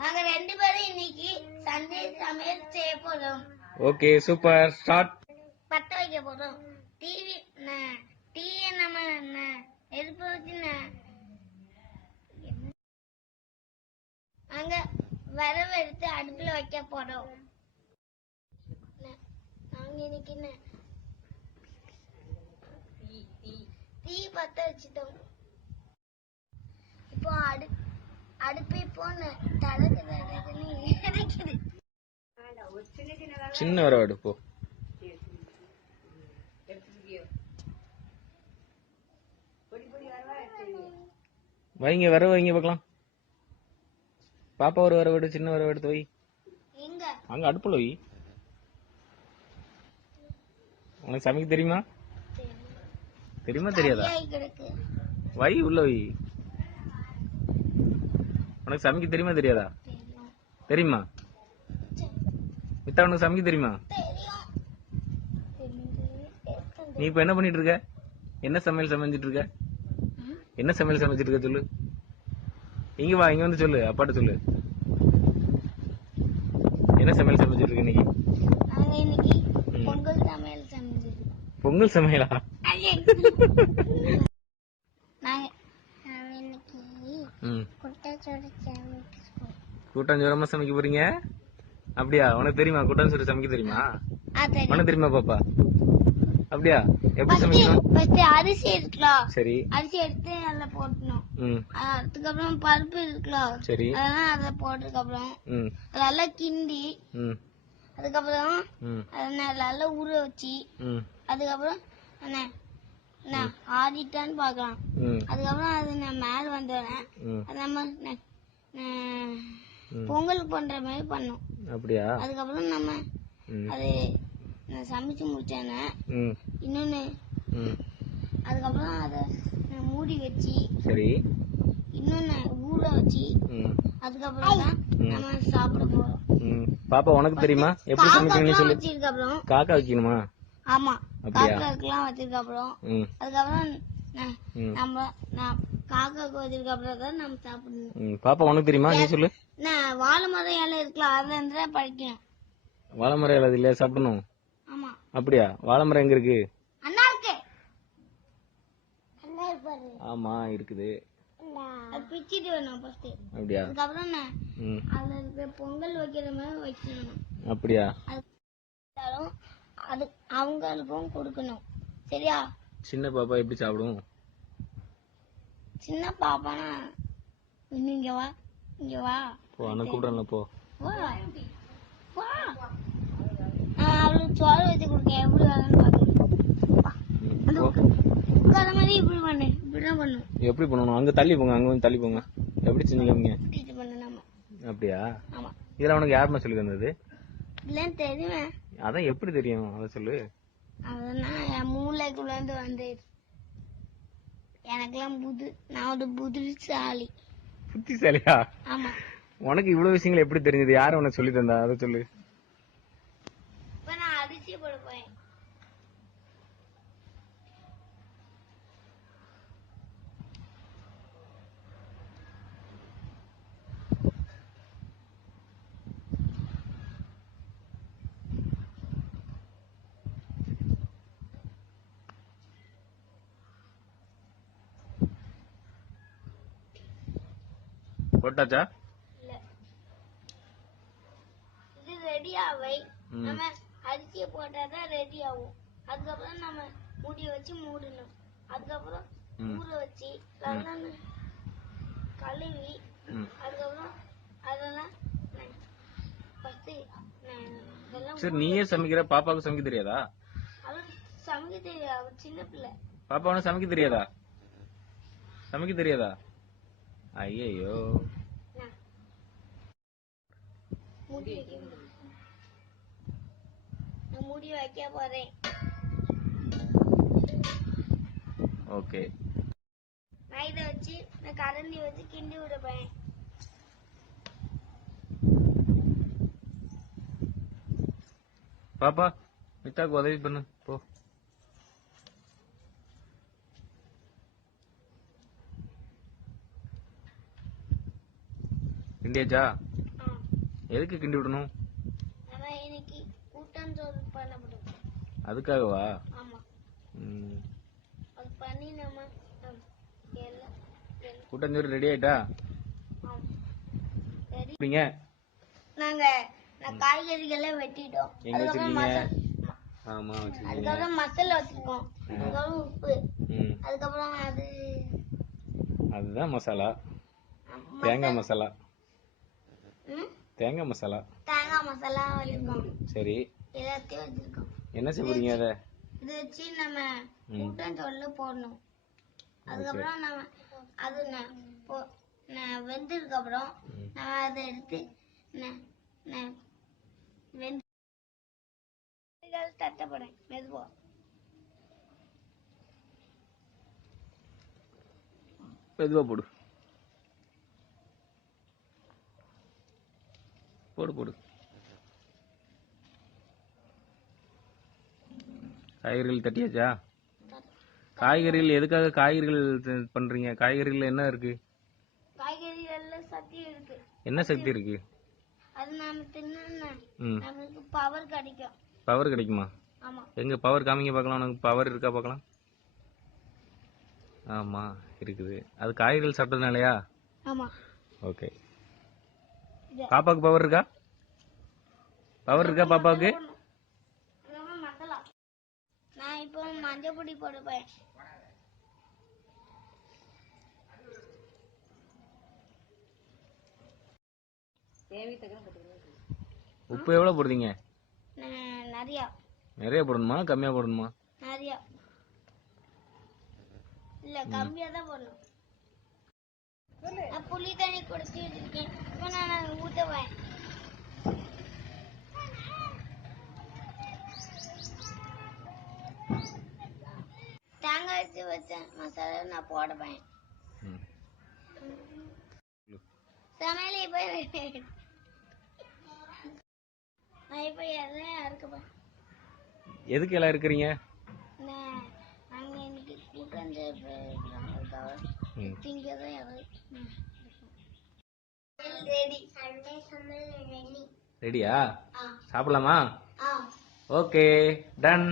நாங்க ரெண்டு பேரும் இன்னைக்கு சண்டே சமையல் செய்ய போறோம். Okay super. ஸ்டார்ட். பத்த வைக்க போறோம். டிவி டீயை நம்ம நெருப்பு வச்சு நாங்க விரவு எடுத்து அடுப்புல வைக்க போறோம். நாங்க இன்னைக்கு தீ பத்த வச்சுட்டோம். இப்போ அடு அடுப்பு சின்ன வரவாடு போ வைங்க வர வைங்க பார்க்கலாம். பாப்பா ஒரு வரவாடு சின்ன வரவாடு எடுத்து வை. எங்க? அங்க அடுப்புல வை. உனக்கு சமைக்க தெரியுமா? தெரியுமா. தெரியாதா? வை உள்ள வை. உனக்கு சமைக்க தெரியுமா தெரியாதா? தெரியும். மித்தா உனக்கு சமைக்க தெரியுமா? நீ இப்ப என்ன பண்ணிட்டு இருக்க என்ன சமையல் சமைச்சிட்டு இருக்க? என்ன சமையல் சமைச்சிட்டு இருக்க சொல்லு. இங்க வா இங்க வந்து சொல்லு அப்பாட்ட சொல்லு. என்ன சமையல் சமைச்சிட்டு இருக்க இன்னைக்கு. பொங்கல் சமையல் செஞ்சிருக்கோம் பொங்கல் சமையலா நாங்க நாங்க இன்னைக்கு ம் குட்டச்சோட சமைச்சிருக்கோம் கூட்டாஞ்சோரமா சமைக்க போறீங்க? அப்படியா? உனக்கு தெரியுமா? கூட்டாஞ்சோறு சமைக்க தெரியுமா? உனக்கு தெரியுமா பாப்பா? அப்படியா? எப்படி சமைக்கணும்? ஃபர்ஸ்ட் அரிசி இருக்கலாம் சரி. அரிசி எடுத்து நல்லா போட்டணும் ம். அதுக்கப்புறம் பருப்பு இருக்கலாம். சரி. அதெல்லாம் அதை போட்டதுக்கு அப்புறம் நல்லா கிண்டி ம். அதுக்கப்புறம் நல்லா ஊற வச்சு ம். அதுக்கப்புறம் என்ன? ஆடிட்டான்னு பார்க்கலாம். ம். அதுக்கப்புறம் அது நான் மேலே வந்தோடனே ம். அது நம்ம. பொங்கல் பண்ற மாதிரி பண்ணோம். அப்படியா? அதுக்கப்புறம் நம்ம அது நான் சமைச்சு முடிச்சேனே ம். இன்னொன்னு அதுக்கப்புறம் அதை மூடி வச்சு சரி. இன்னொன்னு ஊற வச்சு அதுக்கப்புறம் தான். நம்ம சாப்பிட போறோம். பாப்பா உனக்கு தெரியுமா? எப்படி சமைக்கணும்னு சொல்லு. காக்கா வைக்கணுமா? ஆமா? காக்காக்கெல்லாம் வச்சதுக்கு அப்புறம். ம். அதுக்கப்புறம் நம்ம நான் காக்காக்கு வச்சதுக்கு அப்புறம் தான் நம்ம சாப்பிடணும். பாப்பா உனக்கு தெரியுமா? நீ சொல்லு. நான் வாழை மரம் இலை இருக்கலாம் அதுல இருந்து தான் பறிக்கணும். வாழை மரம் இல்லாத இல்லையா? சாப்பிடணும். ஆமா. அப்படியா? வாழை மரம் எங்க இருக்கு? அண்ணா இருக்கு. ஆமா இருக்குது. பிச்சிட்டு வேணும் ஃபர்ஸ்ட் அப்படியா? அதுக்கப்புறம் அதுல இருக்கிற பொங்கல் வைக்கிற மாதிரி வைக்கணும். அப்படியா? அது அது அவங்களுக்கும் கொடுக்கணும். சரியா? சின்ன பாப்பா எப்படி சாப்பிடும்? சின்ன பாப்பானா? இங்க வா இங்க வா. போ அண்ணன் கூப்பிடல போ. வா. வா. நான் அவளுக்கு சோறு வச்சு கொடுக்கேன். எப்படி வரேன்னு பாக்கணும் வா. ம், அந்த போ. உட்கார மாதிரி இப்படி பண்ணு. இப்படிதான் பண்ணும். எப்படி பண்ணணும்? அங்க தள்ளி போங்க அங்க வந்து தள்ளி போங்க. எப்படி செஞ்சீங்க பண்ணு அப்படியா? ஆமா. இதெல்லாம் உனக்கு யாரும்மா சொல்லி தந்தது? இல்லன்னு தெரியுமே. அதான் எப்படி தெரியும்? அதை சொல்லு. அதெல்லாம் என் மூளைக்குள்ள இருந்து வந்து. எனக்கெல்லாம் புது நான் ஒரு புத்திசாலி. புத்திசாலியா? ஆமா. உனக்கு இவ்வளவு விஷயங்கள் எப்படி தெரிஞ்சது? யாரு உனக்கு சொல்லி தந்தா அதை சொல்லு. இப்ப நான் போட போறேன். போட்டாச்சா? இது ரெடி ஆவை. நம்ம அரிசியை போட்டாதான் ரெடி ஆகும். அதுக்கப்புறம் நம்ம மூடி வச்சு மூடணும். அதுக்கப்புறம். ஊற வச்சு நல்லா கழுவி. அதுக்கப்புறம் அதெல்லாம் சரி நீயே சமைக்கிற பாப்பாவுக்கு சமைக்க தெரியாதா? சமைக்க தெரியாது. சின்ன பிள்ளை. பாப்பா உனக்கு சமைக்க தெரியாதா? சமைக்க தெரியாதா? ஐயோ மூடி வைக்க. நான் மூடி வைக்க போறேன். ஓகே. நான் இதை வச்சு நான் கரண்டி வச்சு கிண்டி விட போறேன். பாப்பா மித்தாக்கு உதவி பண்ணு. போ. இண்டியாச்சா எதுக்கு கிண்டி விடணும்? அதுக்காகவா? கூட்டாஞ்சோறு ரெடி ஆயிட்டா? எப்படிங்க நாங்க நான் காய்கறிகளை வெட்டிட்டோம். எங்க வச்சிருக்கீங்க? ஆமா வச்சுருக்கீங்க. அதுக்கப்புறம் மசாலா வச்சிருக்கோம். அதுக்கப்புறம் உப்பு. அதுக்கப்புறம் அது அதுதான் மசாலா. தேங்காய் மசாலா. ம்? தேங்காய் மசாலா. தேங்காய் மசாலா வச்சிருக்கோம். சரி. எல்லாத்தையும் வச்சிருக்கோம். என்ன செய்ய போறீங்க அதை? இதை வச்சு நம்ம ம். கூட்டாஞ்சோறுல போடணும். அதுக்கப்புறம் நம்ம அது வெந்ததுக்கு அப்புறம். நம்ம அதை எடுத்து வெந்து தட்டப்படும் மெதுவா. மெதுவா போடு. போடு போடு. காய்கறிகள் தட்டியாச்சா? காய்கறிகள் எதுக்காக காய்கறிகள் பண்றீங்க? காய்கறிகள் என்ன இருக்கு? என்ன சக்தி இருக்கு? பவர் கிடைக்கும். எங்க பவர் காமிங்க பார்க்கலாம். உனக்கு பவர் இருக்கா பார்க்கலாம். ஆமா இருக்குது. அது காய்கறிகள் சாப்பிட்டதுனாலயா? ஆமா. ஓகே இது. பாப்பாவுக்கு பவர் இருக்கா? பவர் இருக்கா பாப்பாவுக்கு? நான் இப்போ மஞ்சள் பொடி போடுவேன் உப்பு எவ்வளவு போடுறீங்க? நிறையா. நிறைய போடணுமா? கம்மியா போடணுமா? நிறையா. இல்ல கம்மியா தான் போடணும். நான் புளி தண்ணி குடிச்சு வச்சிருக்கேன் இப்போ நான் ஊத்துவேன் தேங்காய் வச்சு வச்ச மசாலா நான் போடுவேன். சமையல் இப்போ. நான் இப்போ எதையும் அறுக்கப்பேன் எதுக்கு எல்லாம் இருக்கிறீங்க நாங்கள் இன்னைக்கு ம். இங்கே ரெடியா? சாப்பிடலாமா? Okay done.